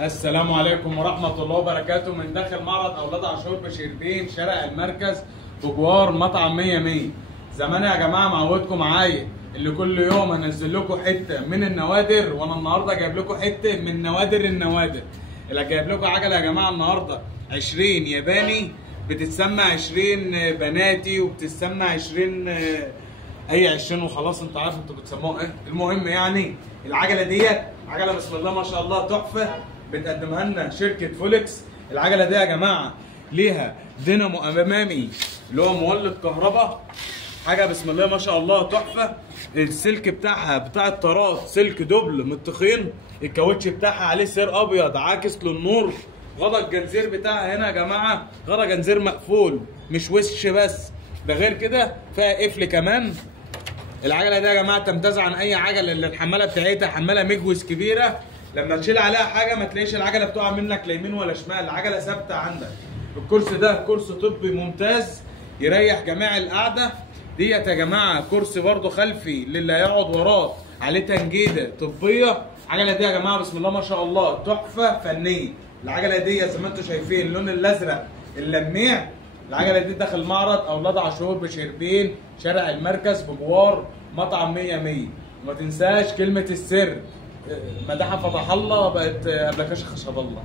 السلام عليكم ورحمة الله وبركاته. من داخل معرض أولاد عاشور بشربين شارع المركز بجوار مطعم 100. زمان يا جماعة معودكم معايا اللي كل يوم هنزل لكم حتة من النوادر، وأنا النهاردة جايب لكم حتة من نوادر النوادر. اللي جايب لكم عجلة يا جماعة النهاردة 20 ياباني، بتتسمى 20 بناتي وبتتسمى 20 اي 20 وخلاص، انتوا عارفوا انتوا بتسموها ايه. المهم يعني العجله ديت عجله بسم الله ما شاء الله تحفه، بتقدمها لنا شركه فولكس. العجله دي يا جماعه ليها دينامو امامي اللي هو مولد كهرباء، حاجه بسم الله ما شاء الله تحفه. السلك بتاعها بتاع الطراز سلك دبل متخين، الكاوتش بتاعها عليه سير ابيض عاكس للنور. غطا الجنزير بتاعها هنا يا جماعه غطا جنزير مقفول مش وش بس، ده غير كده فيها قفل كمان. العجله دي يا جماعه تمتاز عن اي عجله، اللي الحماله بتاعتها حماله مجوز كبيره، لما تشيل عليها حاجه ما تلاقيش العجله بتقع منك لا يمين ولا شمال، العجله ثابته عندك. الكرسي ده كرسي طبي ممتاز يريح جميع القعده ديت يا جماعه. كرسي برده خلفي للي هيقعد وراه عليه تنجيده طبيه. العجله دي يا جماعه بسم الله ما شاء الله تحفه فنيه. العجله دي زي ما انتم شايفين اللون الازرق اللميع. العجله دي داخل معرض اولاد عاشور بشربين شارع المركز بجوار مطعم 100. وما تنساش كلمه السر، مدحه فتح الله بقت ابلكاشه خشب الله.